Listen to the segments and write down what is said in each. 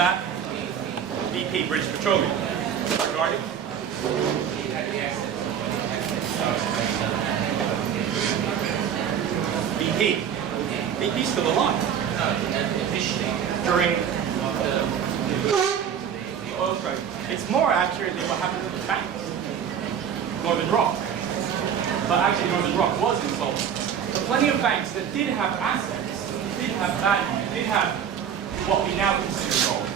that? BP, British Petroleum. Regarding? BP. BP's still alive. During the oil crisis. It's more accurately what happened to the banks. Northern Rock. But actually Northern Rock was insolvent. But plenty of banks that did have assets, did have value, did have what we now consider gold,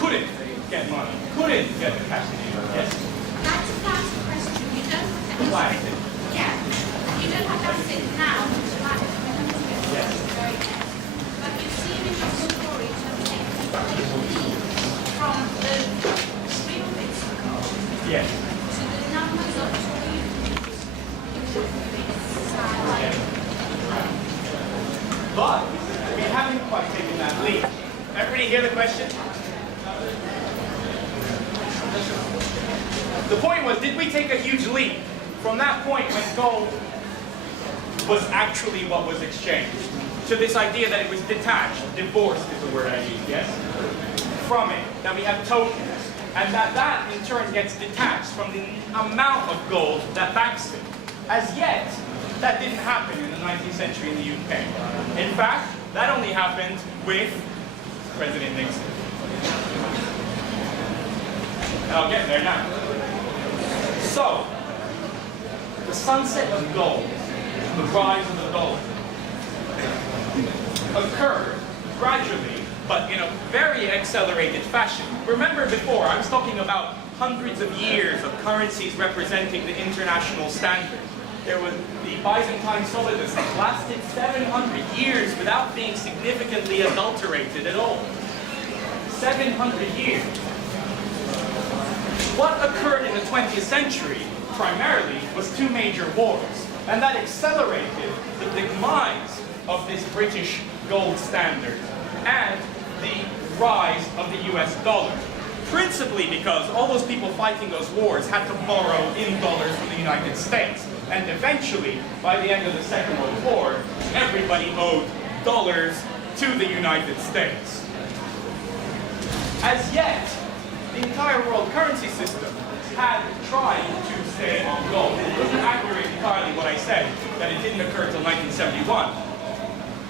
couldn't get money, couldn't get the cash they needed. Yes? That's a fast question. You don't have to Why? answer it. Yeah. You don't have to answer it now. Yes. Very good. But you've seen in your story to take from the real bits of gold Yes. to the numbers of But we haven't quite taken that leap. Everybody hear the question? The point was, did we take a huge leap from that point when gold was actually what was exchanged to this idea that it was detached, divorced is the word I use, yes? From it, that we have tokens, and that in turn gets detached from the amount of gold that backs it. As yet, that didn't happen in the 19th century in the UK. In fact, that only happened with President Nixon. And I'll get there now. So, the sunset of gold, the rise of the dollar, occurred gradually, but in a very accelerated fashion. Remember before, I was talking about hundreds of years of currencies representing the international standard. There was the Byzantine solidus that lasted 700 years without being significantly adulterated at all. 700 years. What occurred in the 20th century, primarily, was two major wars. And that accelerated the demise of this British gold standard and the rise of the US dollar. Principally because all those people fighting those wars had to borrow in dollars from the United States. And eventually, by the end of the Second World War, everybody owed dollars to the United States. As yet, the entire world currency system had tried to stay on gold. It wasn't accurate entirely what I said, that it didn't occur until 1971.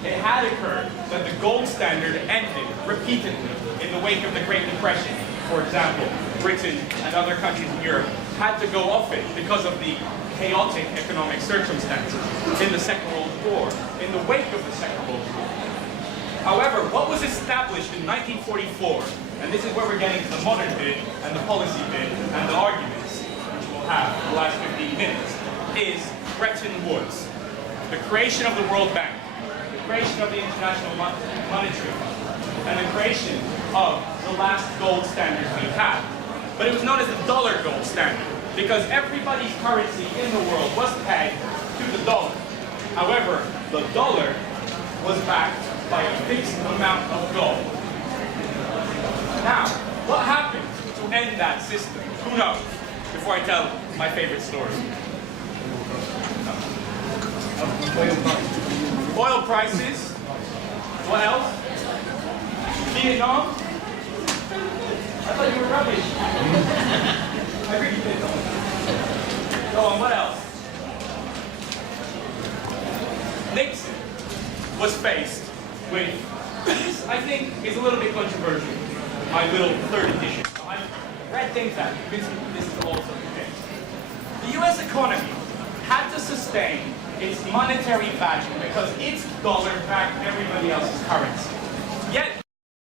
It had occurred that the gold standard ended repeatedly in the wake of the Great Depression. For example, Britain and other countries in Europe had to go off it because of the chaotic economic circumstances in the Second World War, in the wake of the Second World War. However, what was established in 1944, and this is where we're getting to the modern bit, and the policy bit, and the arguments, which we'll have in the last 15 minutes, is Bretton Woods. The creation of the World Bank, the creation of the International Monetary Fund, and the creation of the last gold standard we had. But it was known as the dollar gold standard, because everybody's currency in the world was pegged to the dollar. However, the dollar was backed by a fixed amount of gold. Now, what happened to end that system? Who knows? Before I tell my favorite story. Oil prices. What else? Vietnam? I thought you were rubbish. I really did. Go on, what else? Nixon was faced with, this I think is a little bit controversial, my little third edition. I've read things that convince me this is also the case. The US economy had to sustain its monetary value because its dollar backed everybody else's currency. Yet